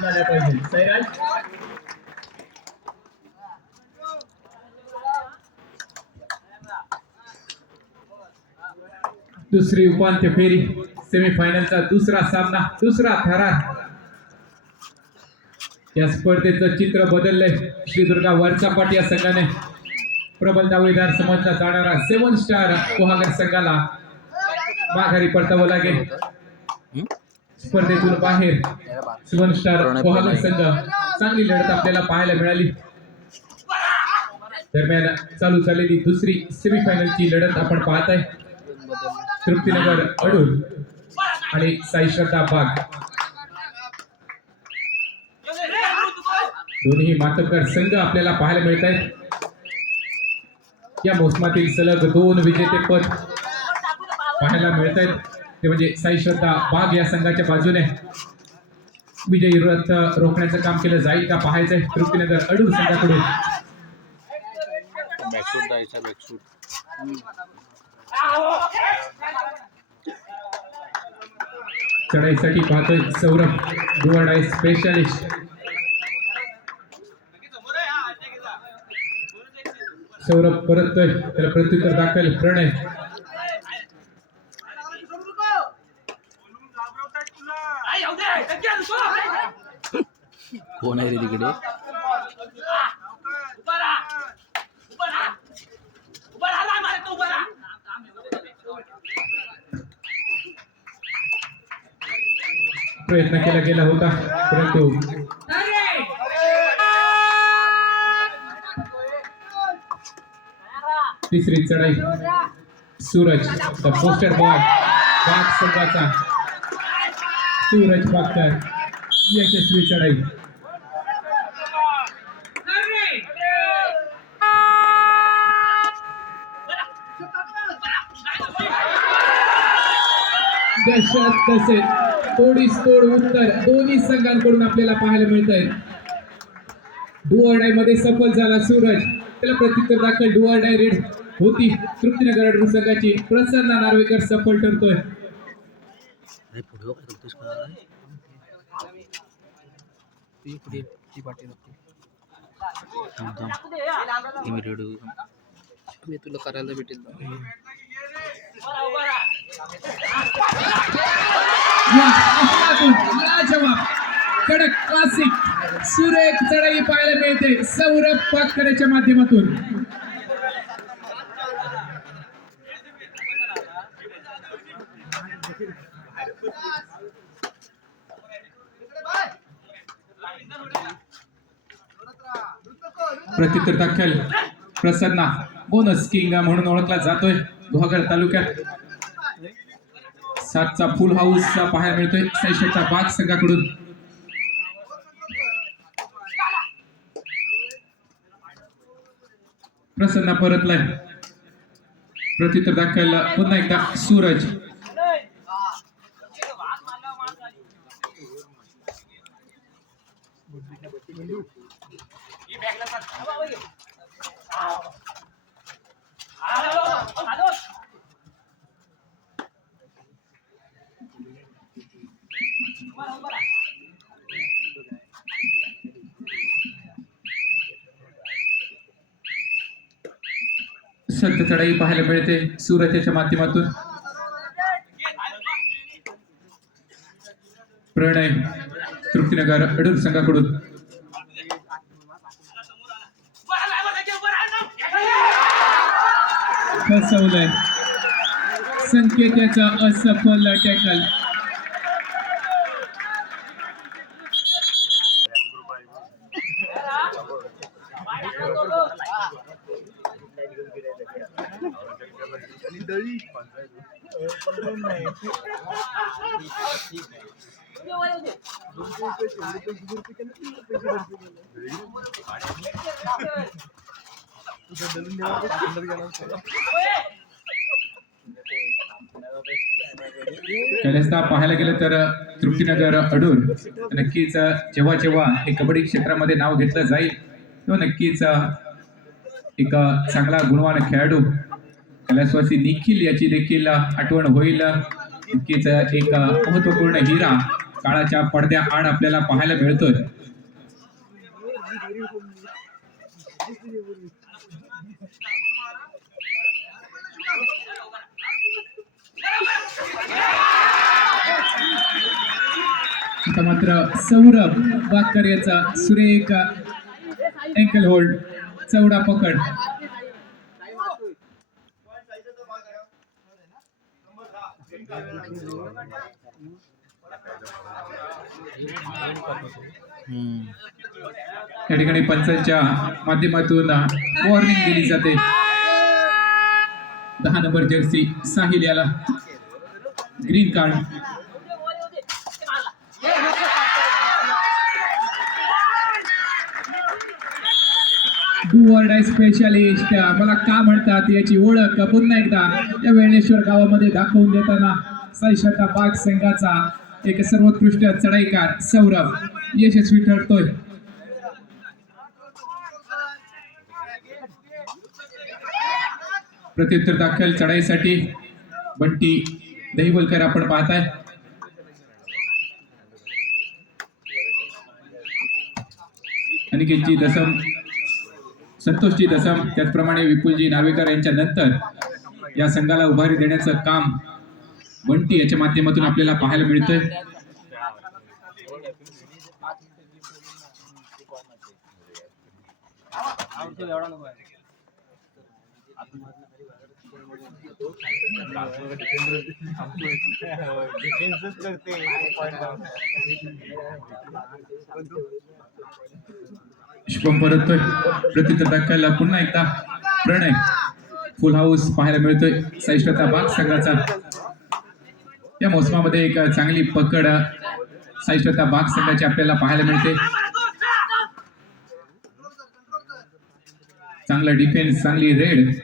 झाल्या पाहिजे. सैराज दुसरी उपांत्य फेरी सेमीफायनलचा दुसरा सामना, दुसरा थरार. या स्पर्धेचं चित्र बदललंय. श्रीदुर्गा वरचापाट या संघाने प्रबल दावेदार समजला जाणारा 7 स्टार पोहागर संघाला माघारी परतावं लागेल. स्पर्धेतून बाहेर 7 स्टार पोहागर संघ चांगली लढत आपल्याला पाहायला मिळाली. दरम्यान चालू झालेली दुसरी सेमीफायनलची लढत आपण पाहताय. तृप्तीनगर अडूर आणि साई श्रद्धा बाग दोन्ही मातब्बर संघ आपल्याला पाहायला मिळत आहेत. या मोसमातील सलग 2 विजेतेपद पाहायला मिळत आहेत. ते म्हणजे साई श्रद्धा बाग या संघाच्या बाजूने विजयी रथ रोखण्याचं काम केलं जाईल का पाहायचंय. तृप्तीनगर अडूर संघाकडून चढाईसाठी पाहतोय सौरभ डुवाडाय स्पेशलिस्ट. सौरभ परततोय, त्याला प्रत्युत्तर दाखल प्रणय. कोण आहे रे तिकडे. प्रयत्न केला गेला होता परंतु तिसरी चढाई सूरज द पोस्टर बॉय बाग संघाचा सूरज बागकर यशस्वी चढाई. दहशत तसे तोडीस तोड उत्तर दोन्ही संघांकडून आपल्याला पाहायला मिळत आहे. डुअरडाय मध्ये सफल झाला सूरज, त्याला प्रत्युत्तर दाखल डुअरडाय रेड होती. तृप्तीनगर अडूर संघाची प्रसन्न नार्वेकर सफल ठरतोय. मी तुला करायला भेटेल. जवाब कडक क्लासिक सुरेख चढाई पाहायला मिळते सौरभ बागकरच्या माध्यमातून. प्रत्युत्तर दाखल प्रसन्ना बोनस किंग म्हणून ओळखला जातोय. गुहागर तालुक्यात 7चा फुल हाऊस पाहायला मिळतोय साई श्रद्धा बाग संघाकडून. प्रसन्ना परतलाय. प्रत्युत्तर दाखल पुन्हा एकदा सूरज. संत चढाई पाहायला मिळते सूरजच्या माध्यमातून. प्रणय तृप्तीनगर अडूर संघाकडून. फसवलंय संकेताचा असफल टॅकल. त्याला पाहायला गेलं तर तृप्तीनगर अडूर नक्कीच जेव्हा जेव्हा हे कबड्डी क्षेत्रामध्ये नाव घेतलं जाईल तेव्हा नक्कीच एक चांगला गुणवान खेळाडू कैलासवासी निखिल याची देखील आठवण होईल. नक्कीच एक महत्वपूर्ण हिरा काळाच्या पडद्या आड आपल्याला पाहायला मिळतोय. आता मात्र सौरभ वाकर याचा सुरेख अँकल होल्ड, चौडा पकड. या ठिकाणी पंचांच्या माध्यमातून वॉर्निंग दिली जाते. 10 नंबर जर्सी साहिल याला green card. Do or die specialist मला का म्हणतात याची ओळख पुन्हा एकदा या वेळणेश्वर गावामध्ये दाखवून देताना साईश्रद्धा बाग संघाचा एक सर्वोत्कृष्ट चढाईकार सौरभ यशस्वी ठरतोय. प्रत्युत्तर दाखल चढाईसाठी बंटी दहिवलकर आपण पाहताय. अनिकेतजी दसम, संतोषजी दसम, त्याचप्रमाणे विपुलजी नार्वेकर यांच्या नंतर या संघाला उभारी देण्याचं काम बंटी याच्या माध्यमातून आपल्याला पाहायला मिळतंय. शुभम परततोय. प्रत्युत्तर दाखल पुन्हा एकदा प्रणय. फुल हाऊस पाहायला मिळतोय साईश्रद्धा बाग संघाचा. या मोसमामध्ये एक चांगली पकड साईश्रद्धा बाग संघाची आपल्याला पाहायला मिळते. चांगला डिफेन्स, चांगली रेड.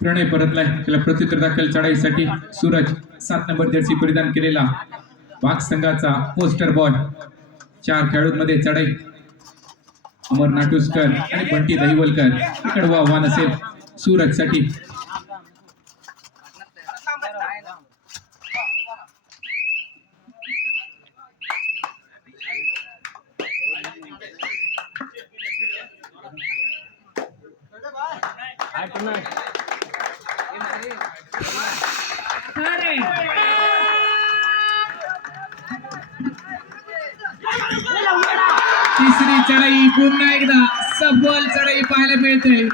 प्रणय परतलाय. त्याला प्रत्युत्तर दाखल चढाईसाठी सूरज 7 नंबर जर्सी परिधान केलेला बाग संघाचा पोस्टर बॉय. 4 खेळाडूंमध्ये चढाई अमर नाटुसकर आणि बंटी दहिवलकर. कडवं आव्हान असेल सूरज साठी. तिसरी चढाई पुन्हा एकदा सफल चढाई पाहायला मिळते.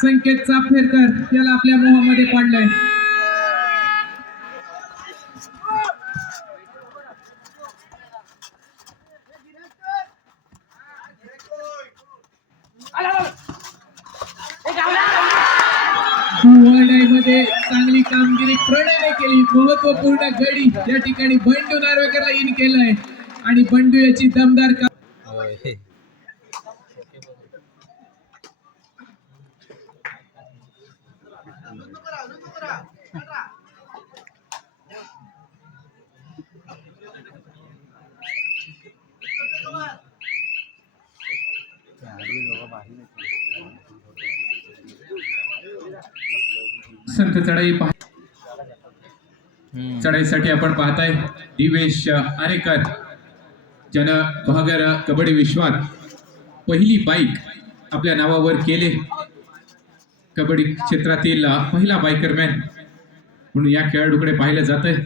संकेत चाफेरकर याला आपल्या मोहामध्ये पाडलंय. मध्ये चांगली कामगिरी प्रणयने केली. महत्वपूर्ण गडी या ठिकाणी बंडू नार्वेकरला इन केलंय आणि बंडू याची दमदार संत चढाई चढाईसाठी आपण पाहताय दिवेश आरेकर, ज्यानं बहागर कबड्डी विश्वात पहिली बाईक आपल्या नावावर केले. कबड्डी क्षेत्रातील पहिला बायकरमॅन म्हणून या खेळाडूकडे पाहिलं जातंय.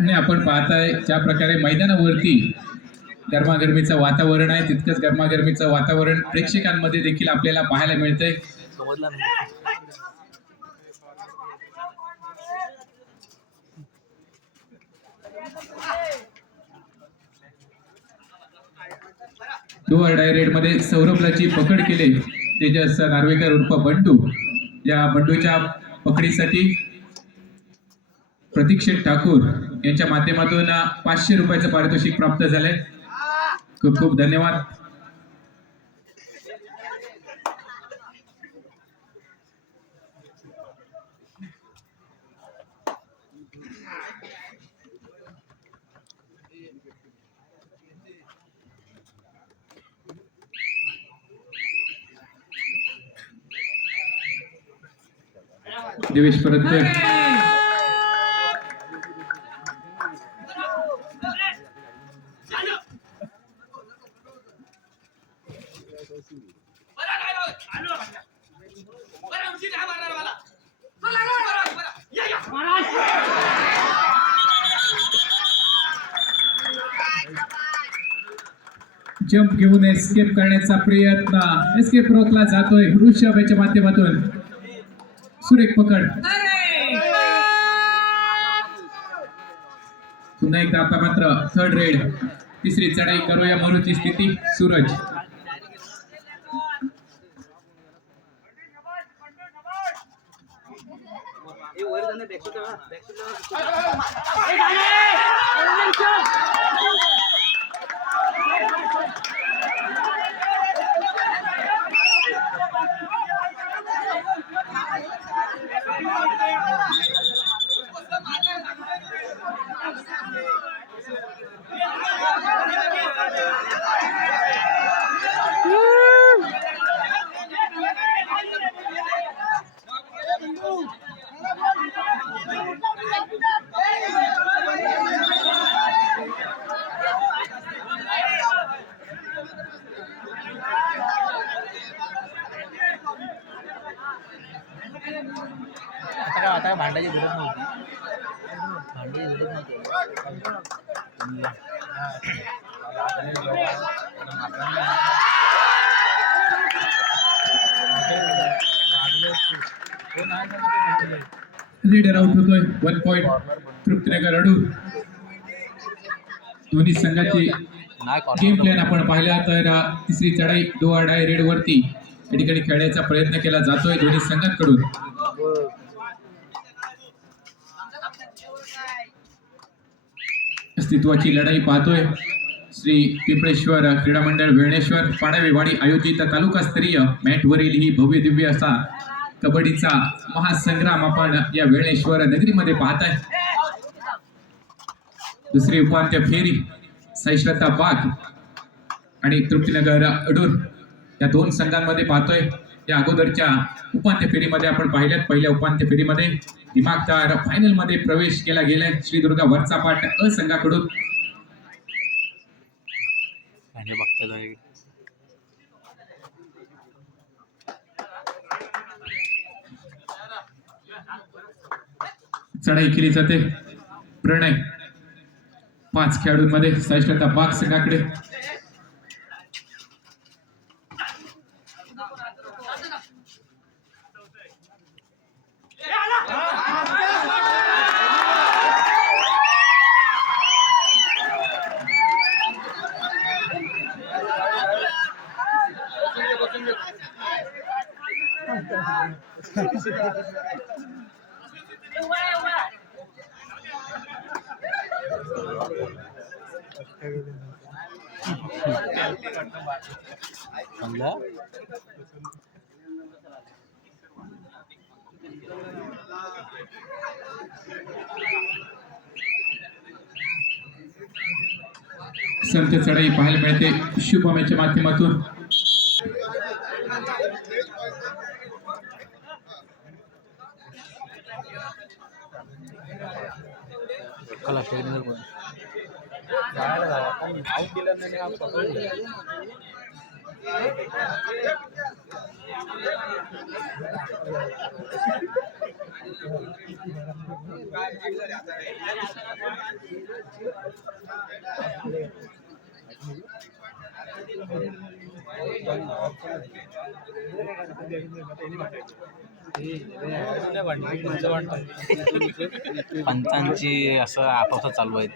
आणि आपण पाहताय ज्या प्रकारे मैदानावरती गरमागरमीचं वातावरण आहे, तितकंच गरमागरमीचं वातावरण प्रेक्षकांमध्ये देखील आपल्याला पाहायला मिळतंय. डुअर डायरेट मध्ये सौरभलाची पकड केले तेजस नार्वेकर उर्फ बंडू. या बंडूच्या पकडीसाठी प्रतीक्षेत ठाकूर यांच्या माध्यमातून 500 रुपयाचं पारितोषिक प्राप्त झालंय. खूप खूप धन्यवाद. दिवेश परत जंप घेऊन एस्केप करण्याचा प्रयत्न, एस्केप रोखला जातोय ऋषभ याच्या माध्यमातून. सुरेख पकड, पुन्हा एकदा आता मात्र थर्ड रेड. तिसरी चढाई करूया मरूची स्थिती. सूरज आता भांडायची गरज नव्हती. भांडायची गरज रेडर आउट होतोय. 1 पॉइंट तृप्तीनगर अडूर. दोन्ही संघाची गेम प्लॅन आपण पाहिला तर तिसरी चढाई डो ऑर डाय रेड वरती या ठिकाणी खेळण्याचा प्रयत्न केला जातोय दोन्ही संघांकडून. अस्तित्वाची लढाई पाहतोय. श्री पिंपळेश्वर क्रीडा मंडळ वेळेश्वर पाडावेवाडी आयोजित तालुकास्तरीय मॅटवरील ही भव्य दिव्य असा कबड्डीचा महासंग्राम आपण या वेळेश्वर नगरीमध्ये पाहताय. दुसरी उपांत्य फेरी साईश्रद्धा वाघ आणि तृप्तीनगर अडूर या दोन संघांमध्ये पाहतोय. या अगोदरच्या उपांत्य फेरीमध्ये आपण पाहिल्यात. पहिल्या उपांत्य फेरीमध्ये दिमागदार फायनल मध्ये प्रवेश केला गेलाय श्रीदुर्गा वरचा पाट अ संघाकडून. चढाई केली जाते. प्रणय 5 खेळाडूंमध्ये साईश्रद्धा वाघ संघाकडे. संत चढाई पाहायला मिळते शुभम याच्या माध्यमातून. पंचांची असं आपापसात चालू आहेत.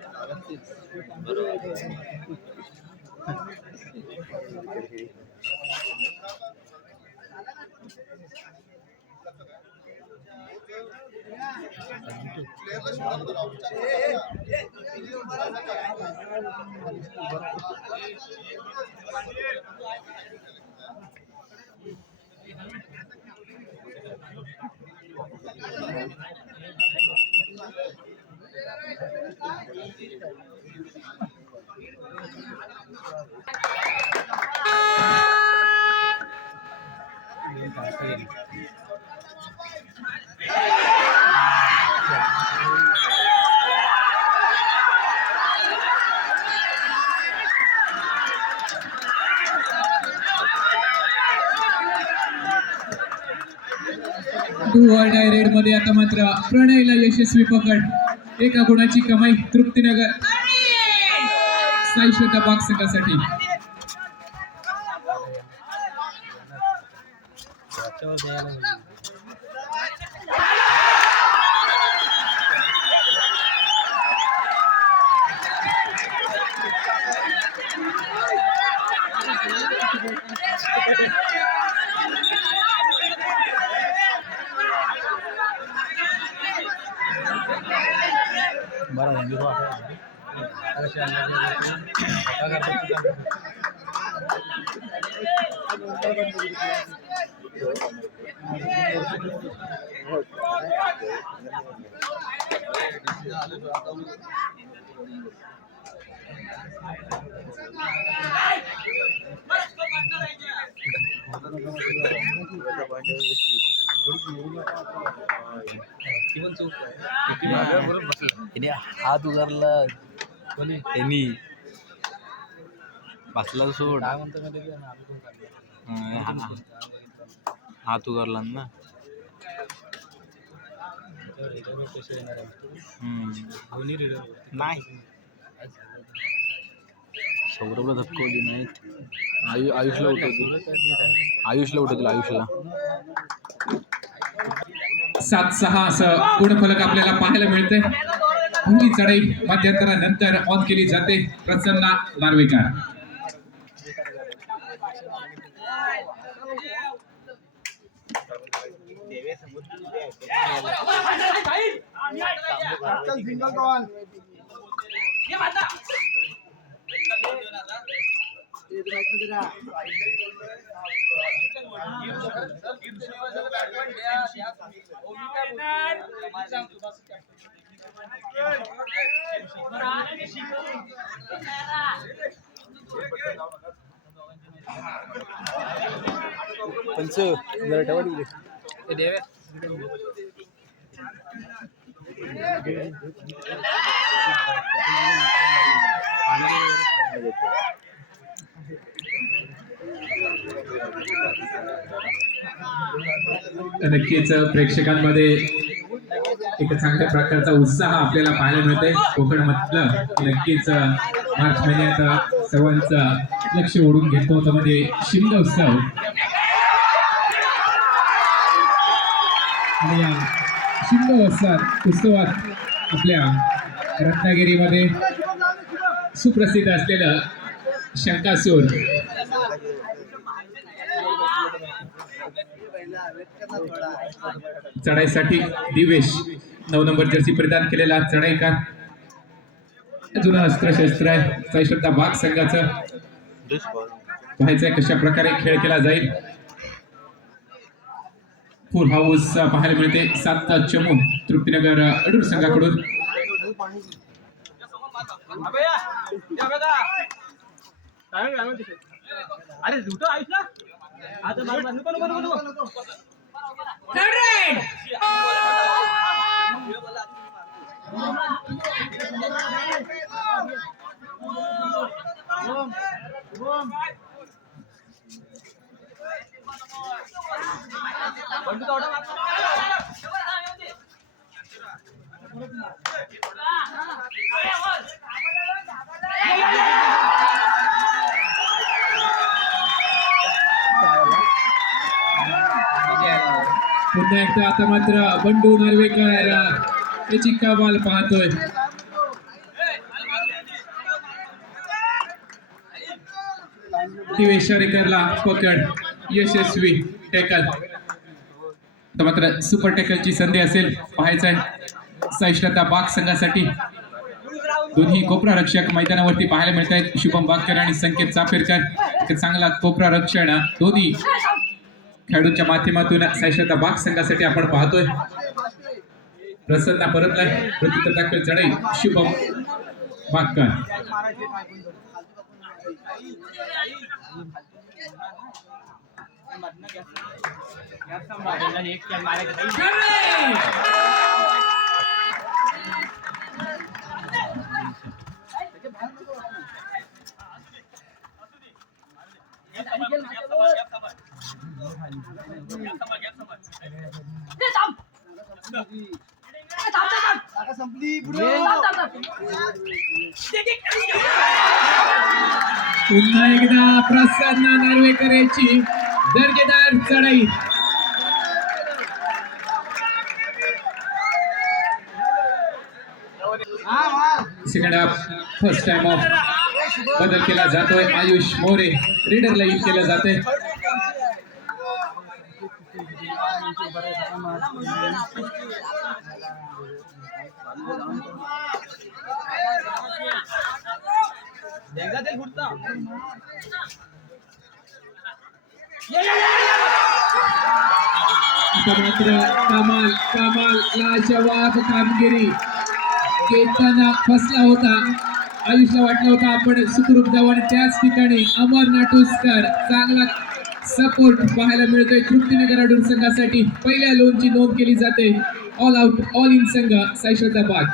रेड मध्ये आता मात्र प्रणयला यशस्वी पकड, एका गुणाची कमाई तृप्तीनगर साई श्वेता बाग संघासाठी. हात उगारला त्यांनी बसला सोड. हात उगारला ना. नाही सौरभला धक्कवली नाहीत. आयुषला उठवतील आयुषला. 7-6 असं गुणफलक आपल्याला पाहायला मिळते. पहिली चढाई मध्यंतरानंतर ऑन केली जाते. प्रसन्ना नार्वेकर. पंच जरा ठेवा तिकडे. नक्कीच प्रेक्षकांमध्ये एक चांगल्या प्रकारचा उत्साह आपल्याला पाहायला मिळतोय. कोकण म्हटलं नक्कीच मार्च महिन्यात सर्वांचं लक्ष ओढून घेतो होतं म्हणजे शिमगा उत्सव. आणि या शिमगा उत्सवात आपल्या रत्नागिरीमध्ये सुप्रसिद्ध असलेलं शंकासूर चढाईसाठी दिवेश 9 नंबर जर्सी परिधान केलेला चढाईकार जुनं अस्त्रशस्त्र आहे. साई श्वेता बाग संघाचं पाहायचंय कशा प्रकारे खेळ केला जाईल. फुल हाऊस पाहायला मिळते. 7 चमू तृप्तीनगर अडूर संघाकडून. पुन्हा एकदा आता मात्र बंडू नार्वेकर त्याची कमाल पाहतोय. दिवेश शरेकरला पकड यशस्वी टॅकल. तर मात्र सुपर टॅकलची संधी असेल पाहायचंय साई श्वेता बाग संघासाठी. दोन्ही कोपरा रक्षक मैदानावरती पाहायला मिळत आहेत. शुभम बागकर आणि संकेत चाफेरकर. चांगला कोपरा रक्षण दोन्ही खेळाडूंच्या माध्यमातून साई श्वेता बाग संघासाठी आपण पाहतोय. प्रसन्ना परतलाय. प्रत्युत्तर दाखल चढाई शुभम बागकर. पुन्हा एकदा प्रसन्न नार्वेकरची दर्जेदार चढाई. Second half first time of बदल केला जातोय. आयुष मोरे रीडरला इन केलं जाते. मात्र कमाल कमाल लाजवाब कामगिरी. केतन फसला होता. आयुषला वाटलं होतं आपण सुखरूप जाऊ आणि त्याच ठिकाणी अमर नाटुसकर चांगला सपोर्ट पाहायला मिळतोय. तृप्तीनगर अडूर संघासाठी पहिल्या लोनची नोंद केली जाते. ऑल आउट ऑल इन संघ साईश्रद्धा बाग.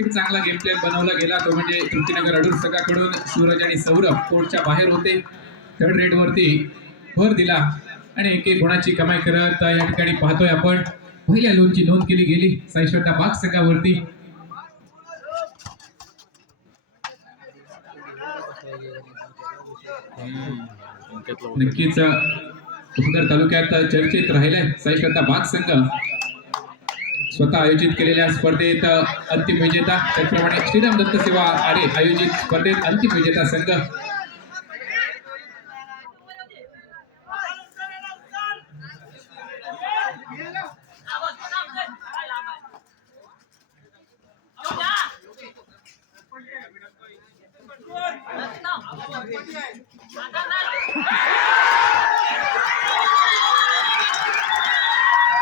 एक चांगला गेम प्लॅन बनवला गेला तो म्हणजे तृप्तीनगर अडूर संघाकडून सूरज आणि सौरभ कोर्टच्या बाहेर होते. थर्ड रेड वरती भर दिला आणि एक एक गुणाची कमाई करत या ठिकाणी पाहतोय आपण पहिल्या लोनची नोंद केली गेली साईश्रद्धा बाग संघावरती. नक्कीच उपनगर तालुक्यात चर्चेत राहिलाय साईश्रद्धा बाग संघ. स्वतः आयोजित केलेल्या स्पर्धेत अंतिम विजेता. त्याचप्रमाणे श्रीराम दत्त सेवा आडे आयोजित स्पर्धेत अंतिम विजेता संघ.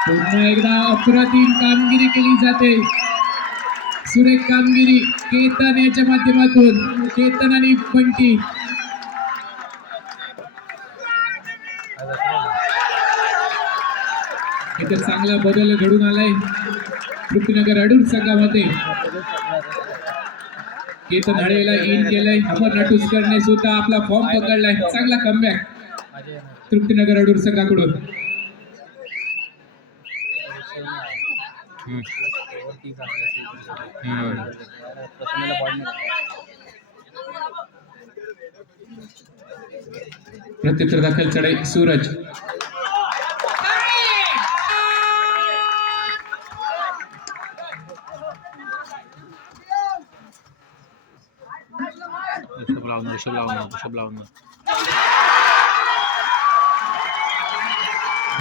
पुन्हा एकदा अप्रतिम कामगिरी केली जाते. सुरेख कामगिरी केतन याच्या माध्यमातून. केतन आणि बंटी इथे चांगला बदल घडून आलाय तृप्तीनगर अडूर संघामध्ये. केतन हळेला इन केलंय. अमर नाटुसकरने सुद्धा आपला फॉर्म पकडलाय. चांगला कमबॅक तृप्तीनगर अडूर संघाकडून. प्रत्युत्तर दाखल चढाई सूरज.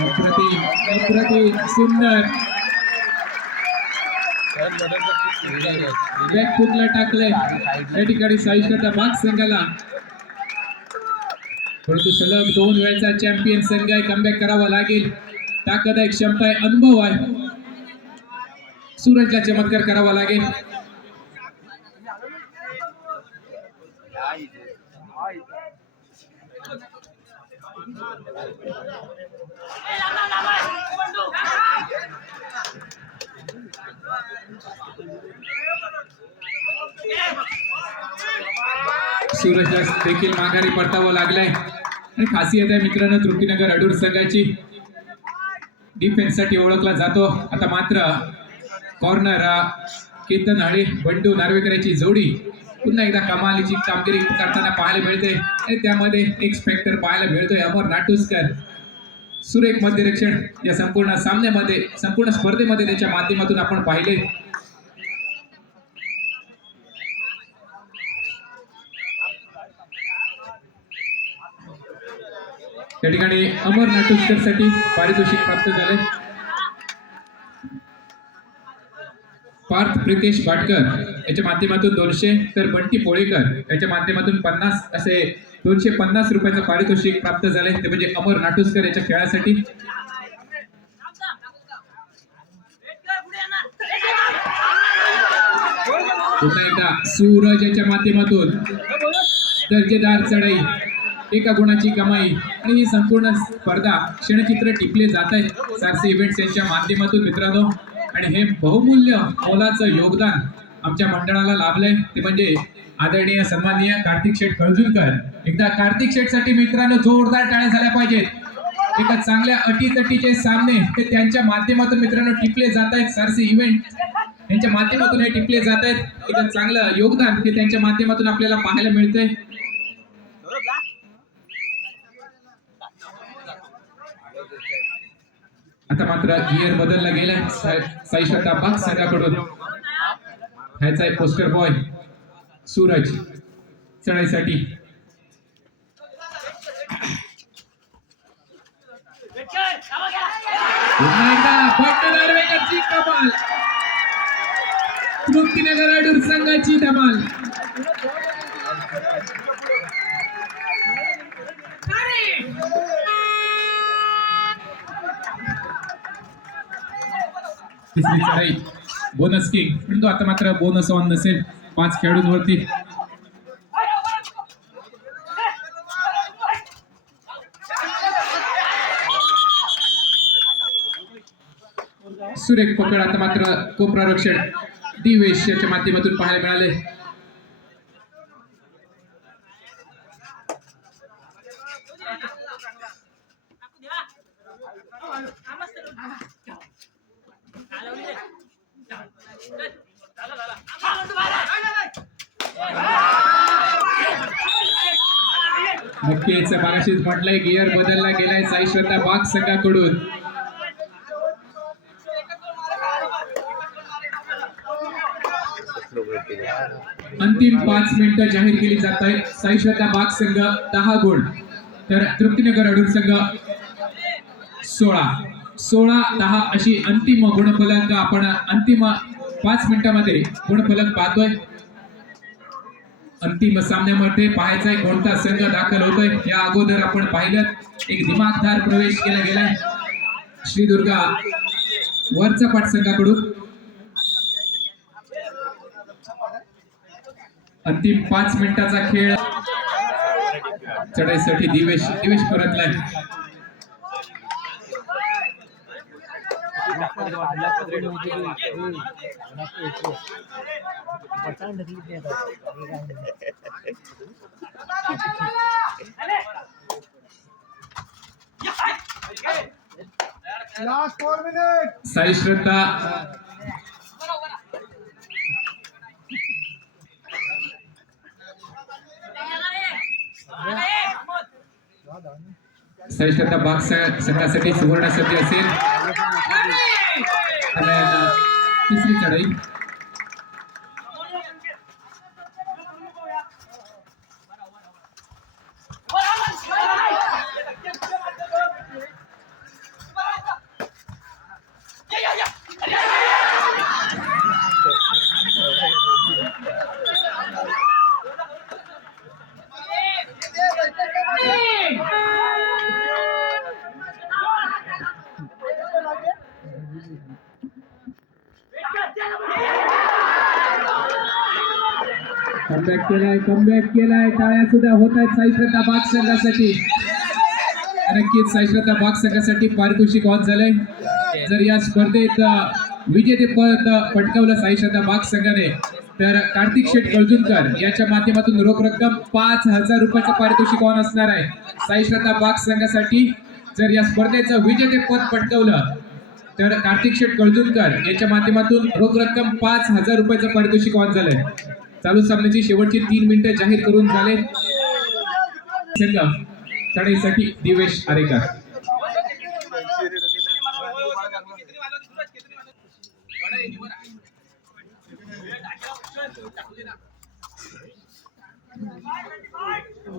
अप्रतिम सुंदर बॅकफुटला टाकलंय या ठिकाणी साईश्रद्धा बाग संघाला. परंतु सलग 2 वेळचा चॅम्पियन संघ आहे. कमबॅक करावा लागेल. ताकद आहे, क्षमता आहे, अनुभव आहे. सूरजला चमत्कार करावा लागेल. सूरजला देखील माघारी परतावं लागलंय आणि खासियत आहे मित्रांनो तृप्तीनगर अडूर संघाची डिफेन्स साठी ओळखला जातो. आता मात्र कॉर्नर केतन हळे बंडू नार्वेकरची जोडी पुन्हा एकदा कमालीची कामगिरी करताना पाहायला मिळते आणि त्यामध्ये एक स्पेक्टर पाहायला मिळतोय अमर नाटुसकर. सुरेख मध्यरक्षण या संपूर्ण सामन्यामध्ये संपूर्ण स्पर्धेमध्ये त्याच्या माध्यमातून आपण पाहिले. त्या ठिकाणी अमर नाटुसकर साठी पारितोषिक प्राप्त झाले. पार्थ प्रितेश भाटकर याच्या माध्यमातून 200, तर बंटी पोळेकर याच्या माध्यमातून 50 असे 250 रुपयाचं पारितोषिक प्राप्त झाले, ते म्हणजे अमर नाटुसकर याच्या खेळासाठी. पुन्हा एकदा सूरज याच्या माध्यमातून दर्जेदार चढाई, एका गुणाची कमाई, आणि ही संपूर्ण स्पर्धा क्षणचित्र टिपले जात आहेत सारसे इव्हेंट्स यांच्या माध्यमातून मित्रांनो. आणि हे बहुमूल्य मोलाचं योगदान आमच्या मंडळाला लाभलंय, ते म्हणजे आदरणीय सन्माननीय कार्तिक शेठ कळजुलकर. एकदा कार्तिक शेठ साठी मित्रांनो जोरदार टाळ्या झाल्या पाहिजेत. एका चांगल्या अटीतटीचे सामने ते त्यांच्या माध्यमातून मित्रांनो टिपले जात आहेत. सारसे इव्हेंट यांच्या माध्यमातून हे टिपले जात आहेत. एक चांगलं योगदान हे त्यांच्या माध्यमातून आपल्याला पाहायला मिळतंय. आता मात्र गिअर बदलला गेलाय साई श्रद्धा बाग संघाकडून. ह्याचा आहे पोस्टर बॉय सूरज चढाईसाठी. पुन्हा एकदा भट्टनार्वेकरची कमाल, तृप्तीनगर अडूर संघाची धमाल. तिसरी चढाई बोनस किंग, परंतु आता मात्र बोनस ऑन नसेल 5 खेळाडूंवरती. सुरेख पकड आता मात्र कोपरारक्षण दिवेश याच्या माध्यमातून पाहायला मिळाले. नक्कीच मागाशीच म्हटलंय गिअर बदलला गेलाय साई श्रद्धा बाग संघाकडून. अंतिम 5 मिनिटं जाहीर केली जात आहेत. साई श्रद्धा बाग संघ 10 गुण, तर तृप्तीनगर अडूर संघ 16-10 अशी अंतिम गुणफलक आपण अंतिम 5 मिनिटांमध्ये गुणफलक पाहतोय. अंतिम सामन्यामध्ये पाहायचा आहे कोणता संघ दाखल होतोय. या अगोदर आपण पाहिलं एक दिमागदार प्रवेश केला गेलाय श्री दुर्गा वरचा पाट संघाकडून. अंतिम 5 मिनिटाचा खेळ चढाईसाठी दिवेश परतलाय. साई श्रद्धा साई श्रद्धा बाग संघासाठी सुवर्ण संधी असेल. तिसरी चढाई कमबॅक केलाय. टाळ्या सुद्धा होत आहेत साई श्रद्धा बाग संघासाठी. नक्कीच साई श्रद्धा बाग संघासाठी पारितोषिक ऑन झालंय. जर या स्पर्धेत विजेतेपद पटकावलं साई श्रद्धा बाग संघाने, तर कार्तिक शेठ कळजुलकर याच्या माध्यमातून रोख रक्कम 5,000 रुपयाचं पारितोषिक ऑन असणार आहे साई श्रद्धा बाग संघासाठी. जर या स्पर्धेचं विजेतेपद पटकावलं तर कार्तिक शेठ कळजुलकर याच्या माध्यमातून रोख रक्कम 5,000 रुपयाचं पारितोषिक ऑन झालंय. चालू सामन्याची शेवटची 3 मिनिटं जाहीर करून झाले. संघ चढाईसाठी दिवेश आरेकर.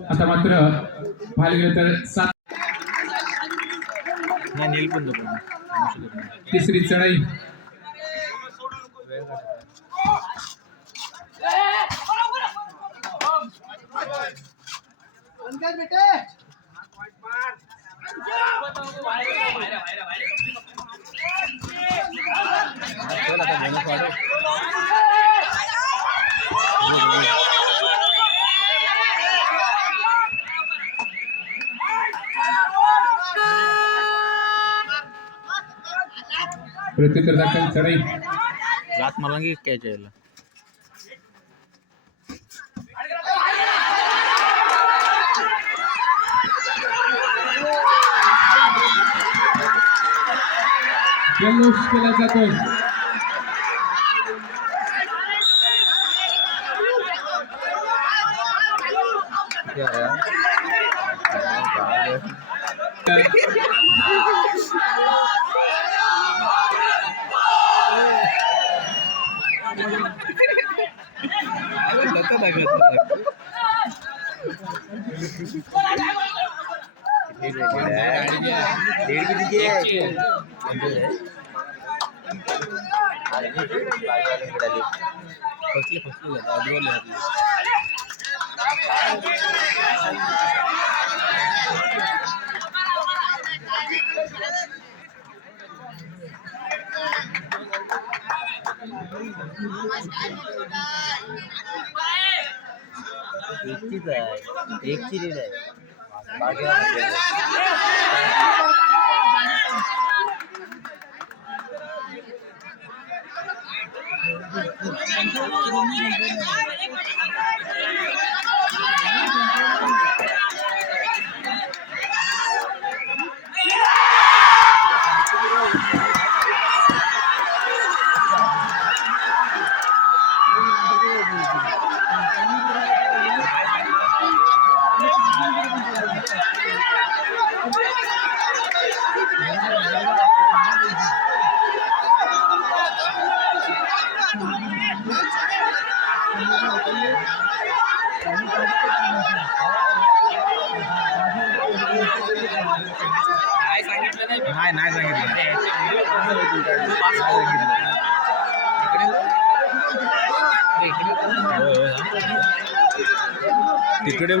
आता मात्र पाहायला गेलं तर तिसरी चढाई प्रत्युत्तर दाखल चढाई रात मला की कॅच यायला जल्लोष केला जातोय. फसले एकची रीड आहे नाही तिकडे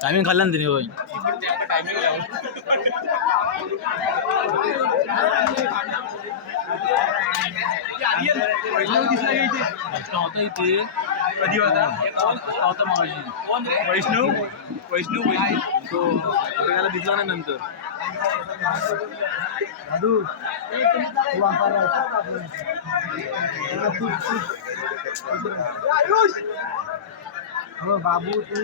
टायमिंग खाल्ला ना तिने होय होता इथे कधी होता मगाशी वैष्णव तो त्याला दिसला नाही नंतर हो बाबू तू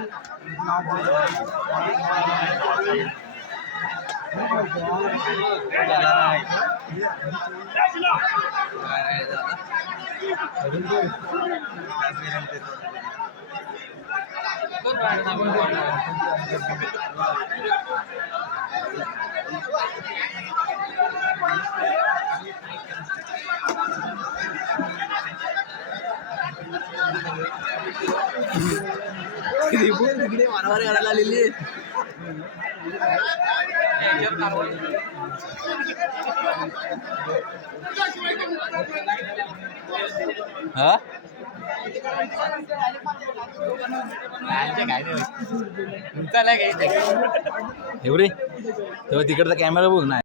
तिकडे मारामारी करायला आलेली हा एवढे तेव्हा तिकडचा कॅमेरा बघ ना